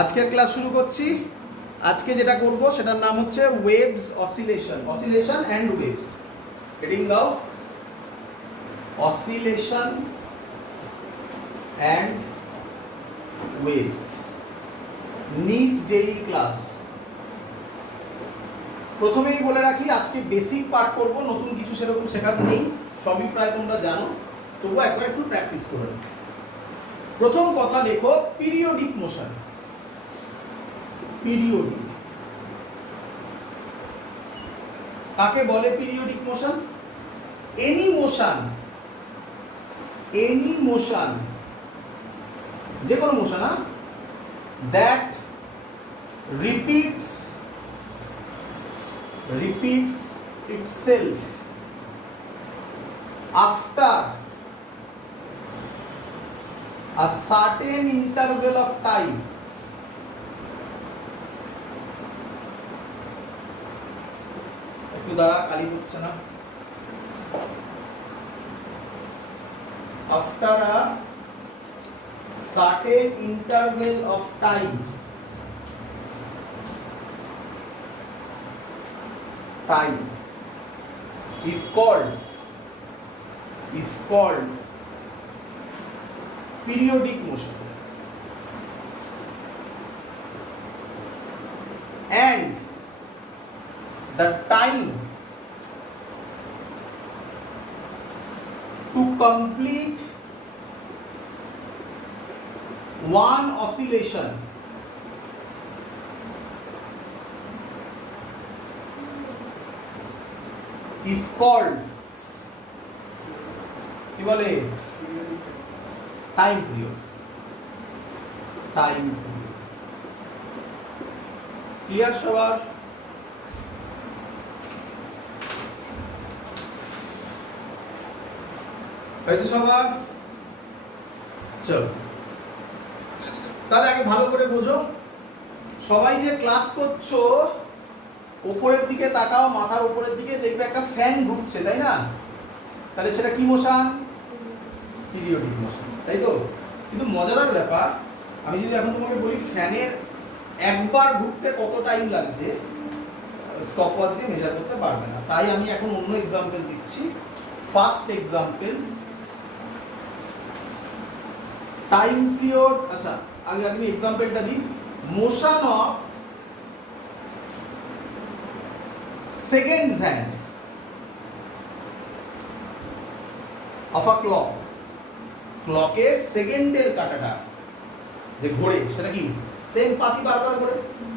আজকের ক্লাস শুরু করছি। আজকে যেটা করব সেটার নাম হচ্ছে waves oscillation, oscillation and waves. Heading দাও, oscillation and waves, NEET JEE class. প্রথমেই বলে রাখি আজকে বেসিক পার্ট করব, নতুন কিছু সেরকম শেখার নেই, সবই প্রায় তোমরা জানো, তবুও একবার একটু প্র্যাকটিস করে নাও। প্রথম কথা লেখো পিরিয়ডিক মোশন। পিরিয়ডিক কাকে বলে? পিরিয়ডিক মোশন এনি মোশন, যে কোনো motion that repeats itself after a certain interval of time একটু দ্বারা কালি হচ্ছে না। after a certain interval of time is called periodic motion, and the time to complete one oscillation is called কি বলে? Time period. Clear সবার? হয়েছে সবার? চলো তাহলে আগে ভালো করে বোঝো। সবাই যে ক্লাস করছো উপরের দিকে তাকাও, মাথার উপরের দিকে দেখবে একটা ফ্যান ঘুরছে, তাই না? তাহলে সেটা কি মোশন? পিরিয়ডিক মোশন, তাই তো? কিন্তু মজার ব্যাপার, আমি যদি এখন তোমাকে বলি ফ্যানের একবার ঘুরতে কত টাইম লাগছে, স্টপওয়াচ দিয়ে মেজার করতে পারবে না। তাই আমি এখন অন্য এক্সাম্পল দিচ্ছি। First example, time period. আচ্ছা, আগে আমি এক্সাম্পলটা দিই। Motion of seconds hand of a clock, ক্লকের সেকেন্ডের কাঁটাটা যে ঘোরে সেটা কি সেম পাতি বারবার ঘোরে,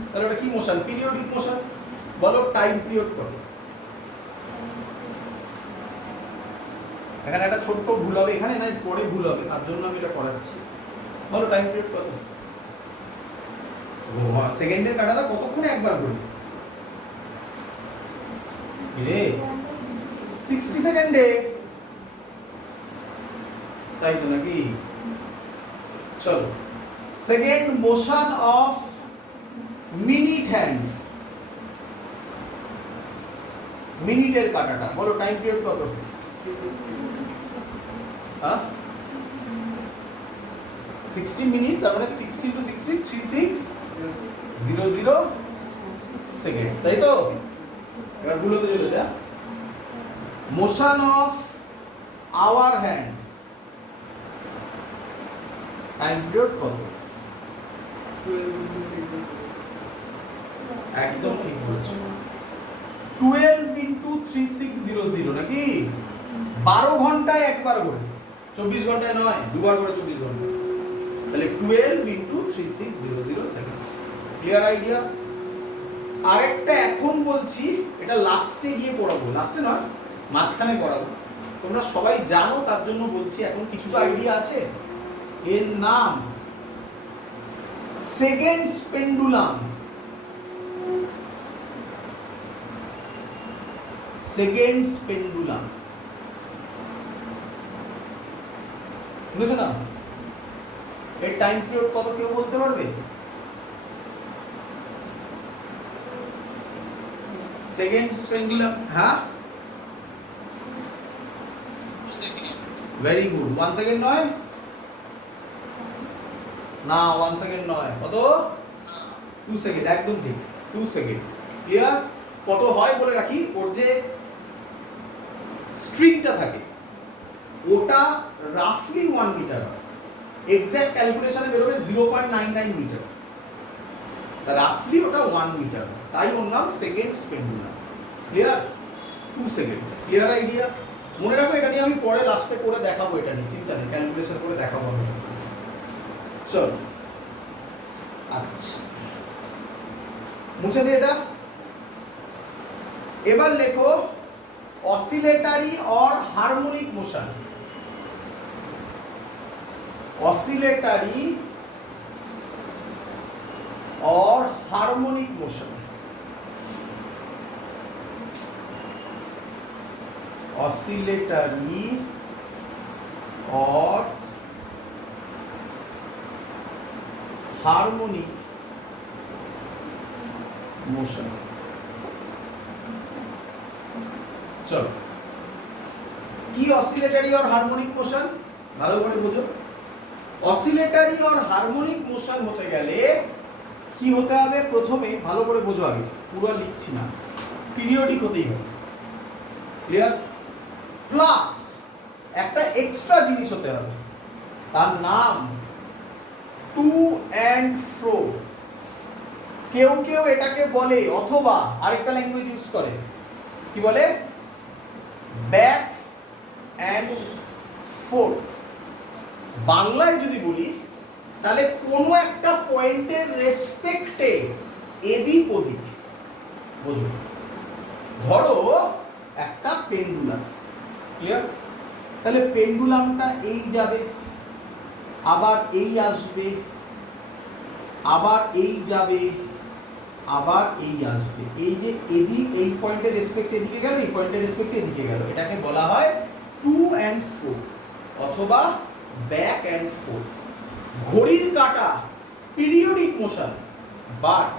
তাহলে ওটা কি মোশন? Periodic motion. বলো টাইম পিরিয়ড কত? এখানে একটা ছোট্ট ভুল হবে, এখানে না পরে ভুল হবে, তার জন্য আমি এটা করাচ্ছি। বলো টাইম পিরিয়ড কত? সেকেন্ডের কাঁটাটা কতক্ষণে একবার ঘোরে? 60 সেকেন্ডে, তাই তো নাকি? চলো, second motion of minute hand, মিনিটের কাঁটাটা। বলো টাইম পিরিয়ড কত? 60 মিনিট, তার মানে 60 × 60 3600 সেকেন্ড, তাই তো? এবার ভুল হতে চলেছে। Motion of our hand, time period কত? একদম ঠিক বলেছো, 12 × 3600 নাকি? 12 ঘন্টায় একবার করে, 24 ঘন্টায় নয়, দুবার করে 24 ঘন্টা, তাহলে 12 × 3600 সেকেন্ড। Clear idea? আরেকটা এখন বলছি, এটা লাস্টে গিয়ে পড়াবো, লাস্টে নয় মাঝখানে পড়াবো, তোমরা সবাই জানো তার জন্য বলছি। এখন কিছুটা আইডিয়া আছে, এর নাম সেকেন্ডস পেন্ডুলাম। সেকেন্ডস পেন্ডুলাম শুনেছো না? এর টাইম পিরিয়ড কত কেউ বলতে পারবে? সেকেন্ডস পেন্ডুলাম, হ্যাঁ ভেরি গুড। 1 সেকেন্ড নয় না, 1 সেকেন্ড নয়, কত? 2 সেকেন্ড, একদম ঠিক, 2 সেকেন্ড। ক্লিয়ার? কত হয় বলে রাখি, ওর যে স্ট্রিংটা থাকে ওটা রাফলি 1 মিটার, এক্সাক্ট ক্যালকুলেশনে বেরোবে 0.99 মিটার, রাফলি ওটা 1 মিটার, তাই ওর নাম seconds pendulum. Clear? 2 second. Clear idea? মনে রাখো, এটা নিয়ে আমি পরে লাস্টে করে দেখাবো, এটা নিয়ে চিন্তা নেই, ক্যালকুলেশন করে দেখাবো আমি। চল, আচ্ছা মুছে দিই এটা। এবার লেখো oscillatory or harmonic motion. Oscillatory और हार्मोनिक मोशन। ऑसिलेटरी और हार्मोनिक मोशन। चलो কি অসিলেটরি और हार्मोनिक मोशन ভালো করে বুঝো। অসিলেটরি और हार्मोनिक मोशन হতে গেলে কি হতে হবে, প্রথমে ভালো করে বোঝো, আগে পুরো লিখছি না, পিরিয়ডিক হতেই হবে। ক্লিয়ার? প্লাস একটা এক্সট্রা জিনিস হতে হবে, তার নাম টু অ্যান্ড ফ্রো। কেউ কেউ এটাকে বলে, অথবা আরেকটা ল্যাঙ্গুয়েজ ইউজ করে, কি বলে, ব্যাক অ্যান্ড ফোর্থ। বাংলায় যদি বলি তাহলে কোনো একটা পয়েন্টের রেসপেক্টে এদিক ওদিক। বুঝো, ধরো একটা পেন্ডুলাম। ক্লিয়ার? তাহলে পেন্ডুলামটা এই যাবে, আবার এই আসবে, আবার এই যাবে, আবার এই আসবে। এই যে এদিক, এই পয়েন্টের রেসপেক্টে এদিকে গেল, এই পয়েন্টের রেসপেক্টে এদিকে গেল, এটাকে বলা হয় টু অ্যান্ড ফ্রো অথবা ব্যাক অ্যান্ড ফোর্থ। ঘড়ির কাঁটা periodic motion, but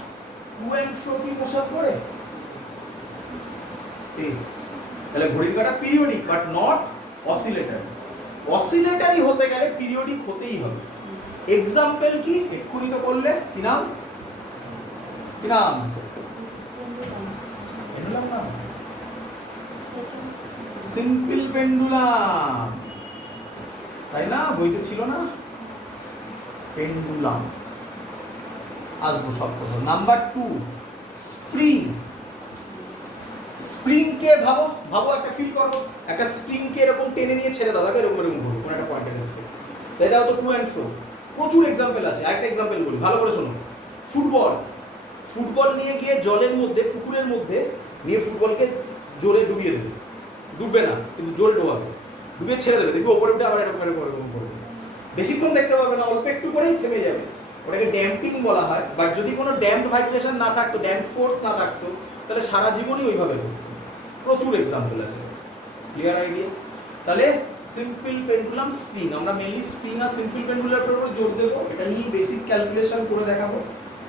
to and fro কি মোশন করে? তাহলে ঘড়ির কাঁটা periodic but not oscillatory. Oscillatory হতে গেলে পিরিয়ডিক হতেই হবে। এক্সাম্পল কি, এক্ষুনি তো করলে, কি নাম, কি নাম, পেন্ডুলাম না, সিম্পল পেন্ডুলাম, তাই না? বইতে ছিল না? পেন্ডুলাম। আসবো সব কথা। Number 2 spring. স্প্রিং কে ভাবো, ভাবো একটা ফিল করো, একটা স্প্রিং কে এরকম টেনে নিয়ে ছেড়ে দাও, এরকম এরকম করো কোন একটা পয়েন্টে এসে। তো এটা হতো টু অ্যান্ড ফ্রো। প্রচুর এক্সাম্পল আছে, আরেকটা এক্সাম্পল বলি, ভালো করে শোনো। ফুটবল, ফুটবল নিয়ে গিয়ে জলের মধ্যে, পুকুরের মধ্যে নিয়ে ফুটবলকে জোরে ডুবিয়ে দেবে, ডুববে না কিন্তু জোরে ডোবাবে, ডুবিয়ে ছেড়ে দেবে, দেখবি ওপরে উঠে আবার এরকম এরকম এরকম করবে, বেশিক্ষণ দেখতে পাবে না, অল্প একটু করেই থেমে যাবে। ওটাকে ড্যাম্পিং বলা হয়। বাট যদি কোনো ড্যাম্পড ভাইব্রেশন না থাকতো, ড্যাম্পড ফোর্স না থাকতো, তাহলে সারা জীবনই ওইভাবে হতো। প্রচুর এক্সাম্পল আছে। Clear idea? তাহলে সিম্পল পেন্ডুলাম, স্প্রিং, আমরা মেইনলি স্প্রিং আর সিম্পল পেন্ডুলামের উপর জোর দেবো, এটা নিয়ে বেসিক ক্যালকুলেশন করে দেখাবো,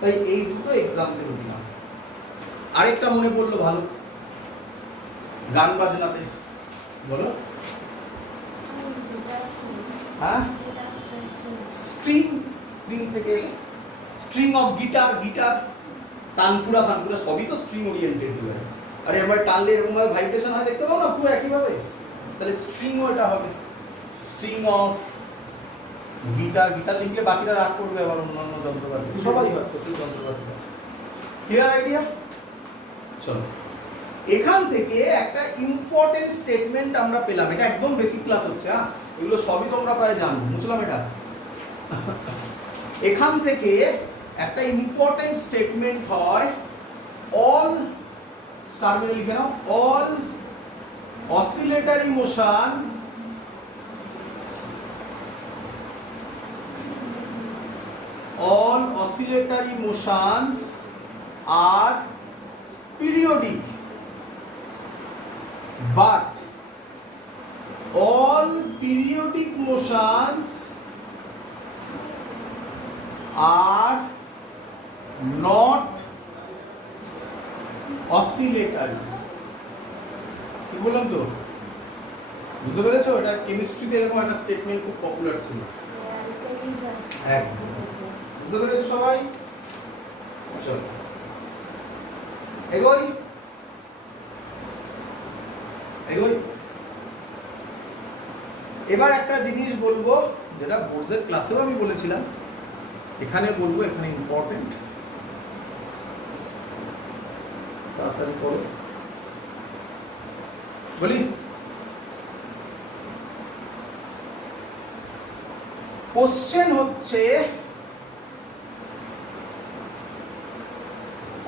তাই এই দুটো এক্সাম্পল দিলাম। আরেকটা মনে পড়লো ভালো, গান বাজনাতে বলো। হ্যাঁ, স্ট্রিং, স্ট্রিং থেকে স্ট্রিং অফ গিটার, গিটার, তানপুরা ফানপুরা সবই তো স্ট্রিং ওরিয়েন্টেড ডিভাইস। আর এবার টানলে এরকম ভাবে ভাইব্রেশন হয়, দেখতে পাও না পুরো একই ভাবে, তাহলে স্ট্রিংও এটা হবে, স্ট্রিং অফ গিটার। গিটার লিখলে বাকিটা রাগ করবে, আবার অন্যান্য যন্ত্রপাতি সবাই হয়, প্রচুর যন্ত্রপাতি। Clear idea? চলো, এখান থেকে একটা ইম্পর্টেন্ট স্টেটমেন্ট আমরা পেলাম, এটা একদম বেসিক ক্লাস হচ্ছে, হ্যাঁ এগুলো সবই তোমরা প্রায় জানো, বুঝলাম এটা। এখান থেকে একটা ইম্পর্টেন্ট স্টেটমেন্ট হয়, অল, স্টার মেরে লিখে নাও, all oscillatory motion all oscillatory motions are periodic, but all periodic motions are not oscillatory. কি বললাম তো, বুঝতে পেরেছো? এটা কেমিস্ট্রিতে এরকম একটা স্টেটমেন্ট খুব পপুলার ছিল। একদম বুঝতে পেরেছো সবাই? চলো এগোই এগোই। এবার একটা জিনিস বলবো, যেটা বোর্ডের ক্লাসেও আমি বলেছিলাম, এখানে বলবো, এখানে ইম্পর্টেন্ট, তাড়াতাড়ি করো বলি। কোশ্চেন হচ্ছে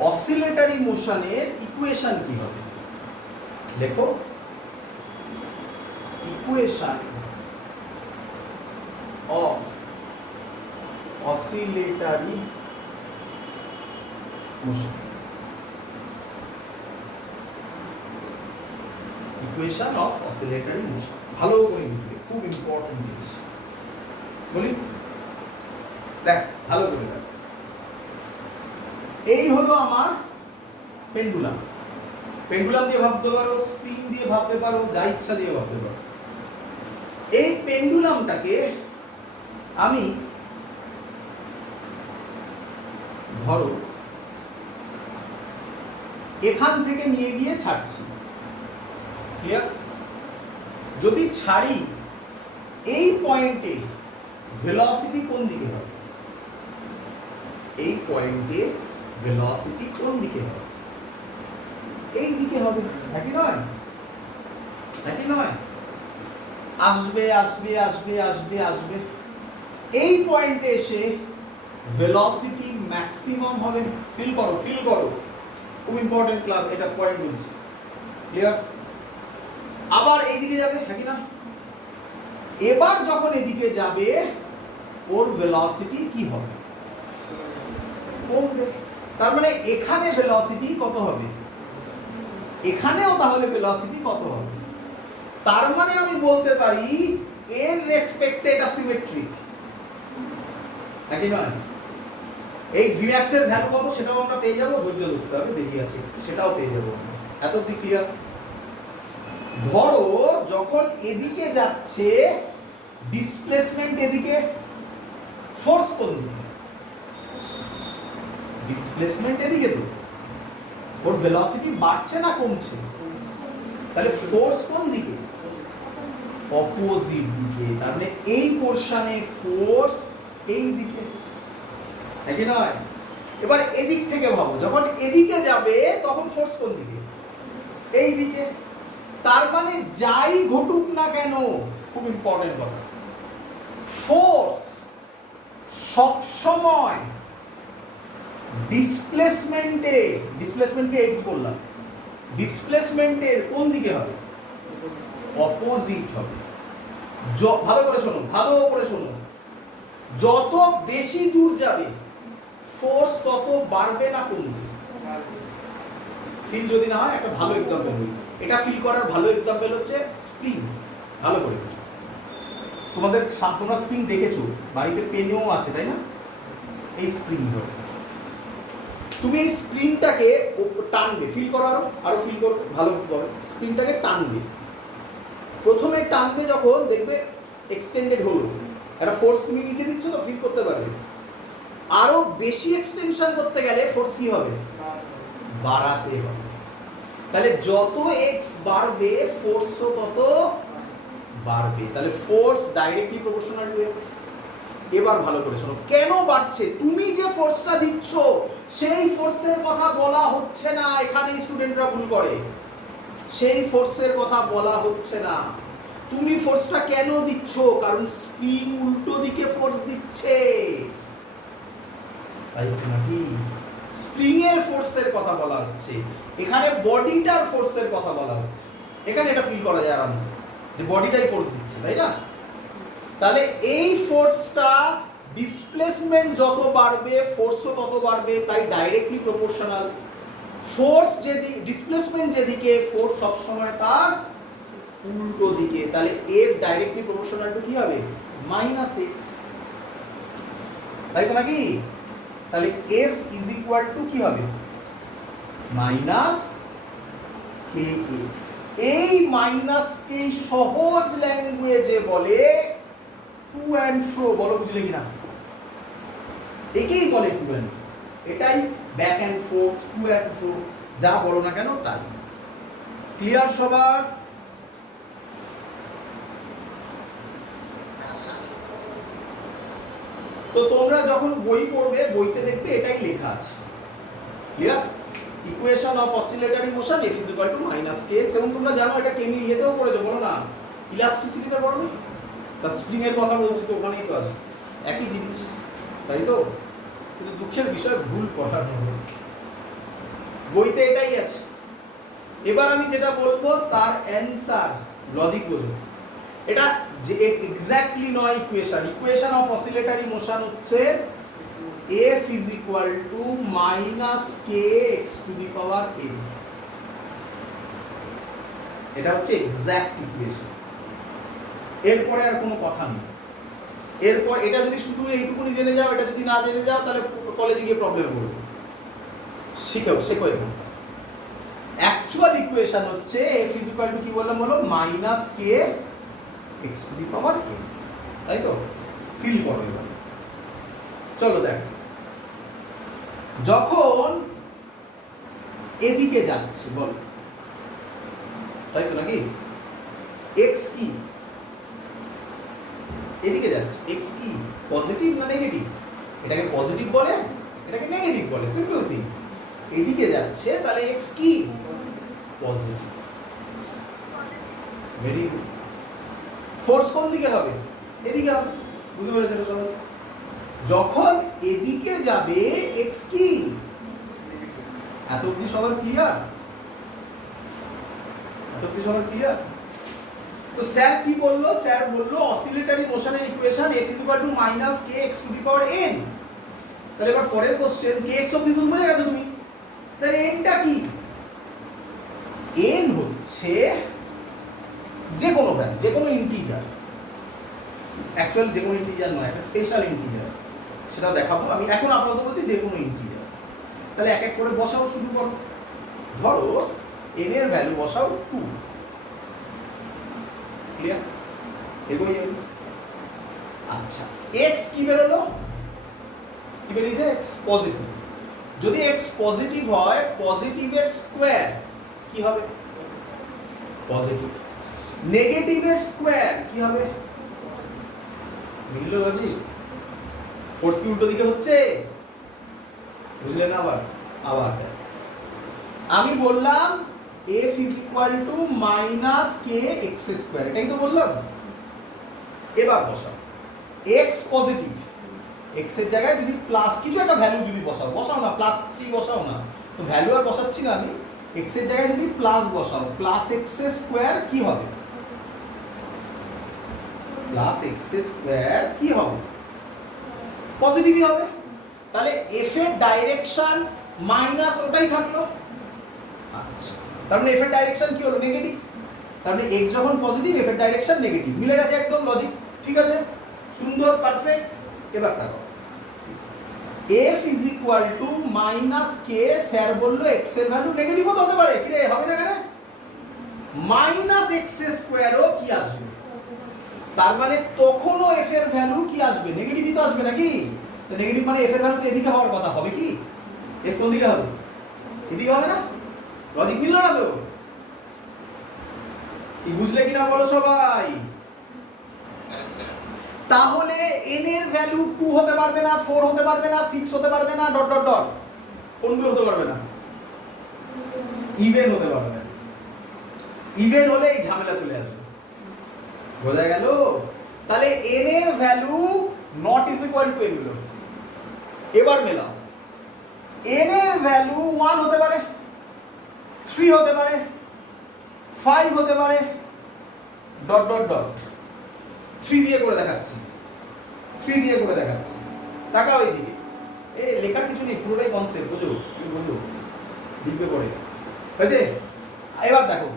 অসিলেটরি মোশনের ইকুয়েশন কি হবে? লেখো equation of oscillatory motion. Equation of oscillatory motion ভালো করে বুঝবে, খুব ইম্পর্টেন্ট জিনিস বলি। দেখ ভালো করে দেখ, এই হলো আমার পেন্ডুলাম। পেন্ডুলাম দিয়ে ভাবতে পারো, স্প্রিং দিয়ে ভাবতে পারো, যা ইচ্ছা দিয়ে ভাবতে পারো। এই পেন্ডুলামটাকে আমি ধরো এখান থেকে নিয়ে গিয়ে ছাড়ছি, ক্লিয়ার? যদি ছাড়ি এই পয়েন্টে ভেলোসিটি কোন দিকে হবে? এই পয়েন্টে ভেলোসিটি কোন দিকে হবে? এই দিকে হবে, নাকি নয়? নাকি নয়? আসবে আসবে আসবে আসবে আসবে, এই পয়েন্টে এসে ভেলোসিটি ম্যাক্সিমাম হবে। ফিল করো, ফিল করো, খুব ইম্পর্টেন্ট ক্লাস, এটা পয়েন্ট বলছি, ক্লিয়ার? আবার এইদিকে যাবে, নাকি না? এবার যখন এদিকে যাবে ওর ভেলোসিটি কি হবে? কমবে। তার মানে এখানে ভেলোসিটি কত হবে? এখানেও তাহলে ভেলোসিটি কত হবে? তার মানে আমি বলতে পারি এর রেসপেক্টে এটা সিমেট্রিক, নাকি নয়? এই ভিম্যাক্স এর ভ্যালু কত সেটাও আমরা পেয়ে যাবো, ধৈর্য ধরতে হবে, দেখি আছে সেটাও পেয়ে যাবো। এত দিক ক্লিয়ার? ধরো যখন এদিকে যাচ্ছে ডিসপ্লেসমেন্ট এদিকে, ফোর্স কোন দিকে? ডিসপ্লেসমেন্ট এদিকে, তো ওর ভেলোসিটি বাড়ছে না কমছে? তাহলে ফোর্স কোন দিকে? অপোজিট দিকে। তার মানে এই পোরশনে ফোর্স এই দিকে, নাকি নয়? এবার এদিক থেকে ভাবো, যখন এদিকে যাবে তখন ফোর্স কোন দিকে? এই দিকে। তার মানে যাই ঘটুক না কেন, খুব ইম্পর্টেন্ট কথা, ফোর্স সব সময় ডিসপ্লেসমেন্টে, ডিসপ্লেসমেন্টকে এক্স বললাম, ডিসপ্লেসমেন্টের কোন দিকে হবে? অপোজিট হবে। ভালো করে শোনো, ভালো করে শোনো, যত বেশি দূর যাবে ফোর্স তত বাড়বে না কমবে? ফিল যদি না হয়, একটা ভালো এক্সাম্পল বলি, এটা ফিল করার ভালো এক্সাম্পল হচ্ছে স্প্রিং। ভালো করে বুঝো, তোমরা স্প্রিং দেখেছো, বাড়িতে পেনেও আছে, তাই না? এই স্প্রিং ধরো, তুমি এই স্প্রিংটাকে টানবে, ফিল করো, আরো ফিল করো ভালোভাবে, স্প্রিংটাকে টানবে। প্রথমে টানবে যখন দেখবে এক্সটেন্ডেড হলো, একটা ফোর্স তুমি নিচে দিচ্ছ তো, ফিল করতে পারবে। আরো বেশি এক্সটেনশন করতে গেলে ফোর্স কি হবে? বাড়াতে হবে। তাহলে যত এক্স বাড়বে ফোর্সও তত বাড়বে। তাহলে force directly proportional to x. এবার ভালো করে শোনো, কেন বাড়ছে? তুমি যে ফোর্সটা দিচ্ছ সেই ফোর্সের কথা বলা হচ্ছে না, এখানে স্টুডেন্টরা ভুল করে। সেই ফোর্সের কথা বলা হচ্ছে না। তুমি ফোর্সটা কেন দিচ্ছ? কারণ স্প্রিং উল্টো দিকে ফোর্স দিচ্ছে, তাই তো নাকি? স্প্রিং এর ফোর্সের কথা বলা হচ্ছে, এখানে বডিটার ফোর্সের কথা বলা হচ্ছে। এখানে এটা ফিল করা যায় আরামসে যে বডিটাই ফোর্স দিচ্ছে, তাই না? তাহলে এই ফোর্সটা ডিসপ্লেসমেন্ট যত বাড়বে ফোর্সও তত বাড়বে, তাই ডাইরেক্টলি প্রপোর্শনাল। ফোর্স যেদিকে, ডিসপ্লেসমেন্ট যেদিকে, ফোর্স সব সময় তার উল্টো দিকে। তাহলে এফ ডাইরেক্টলি প্রপোর্শনাল টু কি হবে? -x, তাই তো নাকি? তাহলে এফ ইজ ইকুয়াল টু কি হবে? -kx। এই মাইনাস কে সহজ ল্যাঙ্গুয়েজে বলে টু অ্যান্ড ফ্রো। বলো বুঝলে কিনা? একেই বলে টু অ্যান্ড ফ্রো। এটাই back and forth, to and fro, যা বলো না কেন তাই। ক্লিয়ার সবার? তো তোমরা যখন বই পড়বে, বইতে দেখবে এটাই লেখা আছে। Clear? Equation of oscillatory motion F = -kx, এবং তোমরা জানো এটা কেমি ইয়েতেও পড়েছো, বলো না ইলাস্টিসিটিতে পড়োনি? তা স্প্রিং এর কথা বলছি তো, ওখানেই তো আছে, একই জিনিস, তাই তো? কিন্তু দুঃখের বিষয় ভুল পড়ানো, বইতে এটাই আছে। এবার আমি যেটা বলবো তার অ্যানসার, লজিক বোঝো। এটা যে এক্স্যাক্টলি নয় equation. Equation of oscillatory motion হচ্ছে F = -kx⁴n। এটা হচ্ছে এক্স্যাক্ট ইকুয়েশন, এরপরে আর কোনো কথা নেই। এরপর এটা যদি শুধু এইটুকুনি জেনে যাও, এটা যদি না জেনে যাও, তাহলে কলেজে গিয়ে প্রবলেমে পড়বে। শেখো এখন। অ্যাকচুয়াল ইকুয়েশন হচ্ছে F = কি বললাম বলো, -kx⁴n, তাই তো? ফিল করো এবার। চলো দেখ, যখন এদিকে যাচ্ছে বল, তাই তো নাকি? x কি? এদিকে যাচ্ছে, x কি পজিটিভ না নেগেটিভ? এটাকে পজিটিভ বলে, এটাকে নেগেটিভ বলে, সিম্পল থিং। এদিকে যাচ্ছে, তাহলে x কি? পজিটিভ। Very good. ফোর্স কোন দিকে হবে? এদিকে হবে, বুঝতে পেরেছো সবাই? যখন এদিকে যাবে x কি? এত অবধি সবার ক্লিয়ার? তো স্যার কি বললো? স্যার বললো অসিলেটরি মোশনের ইকুয়েশন F = -kx⁴n। তাহলে এবার পরের কোশ্চেন, kx অবধি তুমি বুঝে গেছো তুমি, স্যার n টা কি? n হচ্ছে যে কোনো ভ্যালু, যে কোনো ইন্টিজার। অ্যাকচুয়াল যে কোনো ইন্টিজার নয়, একটা স্পেশাল ইন্টিজার, সেটা দেখাবো আমি। এখন আপাতত বলছি যে কোনো ইন্টিজার। তাহলে এক এক করে বসাও, শুরু করো। ধরো n এর ভ্যালু বসাও 2। ক্লিয়ার? এগোই যাবে। আচ্ছা, x কি বেরোলো? কি বেরিয়েছে? x positive. যদি x পজিটিভ হয়, পজিটিভের স্কোয়ার কি হবে? পজিটিভ। নেগেটিভের স্কোয়ার কি হবে? মিললো লজিক? ফোর্স কি উল্টো দিকে হচ্ছে? বুঝলে না? আবার আমি বললাম F = -kx², এটাই তো বললাম। এবার বসাও, x পজিটিভ, x এর জায়গায় যদি প্লাস কিছু একটা ভ্যালু যদি বসাও না, +3 বসাও না, তো ভ্যালু আর বসাচ্ছি না আমি। x এর জায়গায় যদি প্লাস বসাও, +x² কি হবে? +x² কি হবে? পজিটিভই হবে। তাহলে f এর ডাইরেকশন মাইনাস ওটাই থাকলো। আচ্ছা, তার মানে f এর ডাইরেকশন কি হলো? নেগেটিভ। তার মানে x যখন পজিটিভ, f এর ডাইরেকশন নেগেটিভ। মিলে গেছে একদম লজিক, ঠিক আছে? সুন্দর, পারফেক্ট। এবার দেখো F = -k, স্যার বললো x এর ভ্যালু নেগেটিভ হতে পারে, কি রে হবে না কেন? -x² ও কি আসবে? তার মানে তখনও f এর ভ্যালু কি আসবে? নেগেটিভই তো আসবে নাকি? তো নেগেটিভ মানে f এর ভ্যালু তো এদিকে হওয়ার কথা, হবে কি? f কোন দিকে হবে? এদিকে হবে না? লজিক মিললো না তো? কি বুঝলে কিনা বলো সবাই? তাহলে n এর ভ্যালু 2 হতে পারবে না, 4 হতে পারবে না, 6 হতে পারবে না, ডট ডট ডট। কোনগুলো হতে পারবে না? ইভেন হতে পারবে না। ইভেন হলে এই ঝামেলা চলে আসবে, বোঝা গেল? তাহলে n এর value not is equal to এগুলো। এবার মেলাও, n এর ভ্যালু 1 হতে পারে, 3 হতে পারে, 5 হতে পারে, ডট ডট ডট। 3 দিয়ে করে দেখাচ্ছি, 3 দিয়ে করে দেখাচ্ছি। তাকাও এইদিকে, লেখার কিছু নেই, পুরোটাই কনসেপ্ট, বুঝো? লিখবে পরে, হয়েছে? এবার দেখো,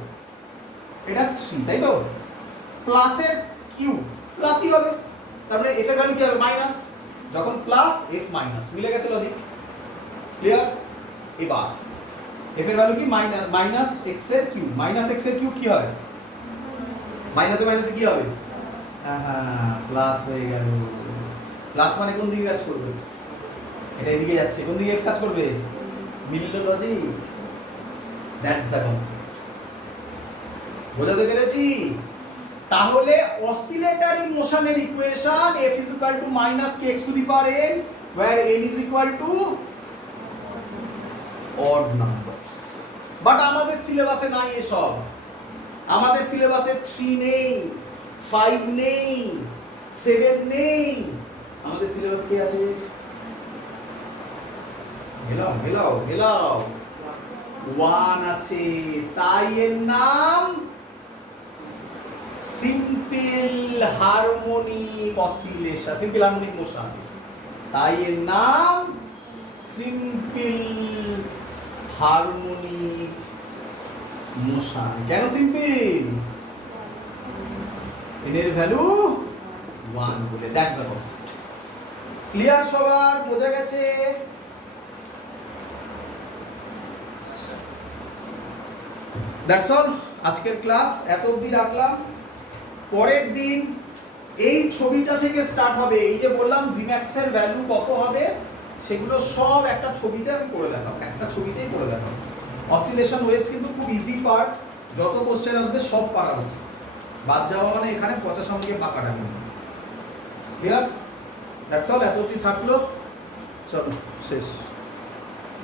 এটা 3, তাই তো? প্লাসের কিউব প্লাসই হবে, তারপরে f এর ভ্যালু কি হবে? মাইনাস। যখন প্লাস, f মাইনাস। মিলে গেছে লজিক? ক্লিয়ার? এবার f এর ভ্যালু কি? মাইনাস x এর কিউব। মাইনাস x এর কিউব কি হয়? মাইনাসে মাইনাসে কি হবে? হ্যাঁ, প্লাস হয়ে গেল। প্লাস মানে কোন দিকে কাজ করবে? এটা এদিকে যাচ্ছে, কোন দিকে কাজ করবে? মিলল লজিক, দ্যাটস দ্য কনসেপ্ট। বোঝাতে পেরেছি? তাহলে oscillatory মোশনের equation f is equal to minus kx to the power n where n is equal to odd numbers. But আমাদের সিলেবাসে নাই এসব। আমাদের সিলেবাসে 3 নেই, 5 নেই, 7 নেই। আমাদের সিলেবাস কি আছে? গেলাও 1 আছে, তাই এর নাম simple harmonic oscillation, simple harmonic motion. তাই এর নাম সিম্পল হারমোনিক মোশন। কেন সিম্পল? n এর ভ্যালু 1 বলে, দ্যাটস দ্য কনসেপ্ট। ক্লিয়ার সবার? বোঝা গেছে? দ্যাটস অল, আজকের ক্লাস এত অবধি রাখলাম। পরের দিন এই ছবিটা থেকে স্টার্ট হবে। এই যে বললাম ভিম্যাক্স এর ভ্যালু কত হবে সেগুলো সব একটা ছবিতে আমি করে দেখাবো, একটা ছবিতেই করে দেখাবো। অসিলেশন ওয়েভস কিন্তু খুব ইজি পার্ট, যত কোশ্চেন আসবে সব পারা উচিত। বাদ যাওয়া মানে এখানে পচা সঙ্গে পাকাটা কিন্তু। ক্লিয়ার? দ্যাটস অল, এত অবধি থাকলো, চলো শেষ।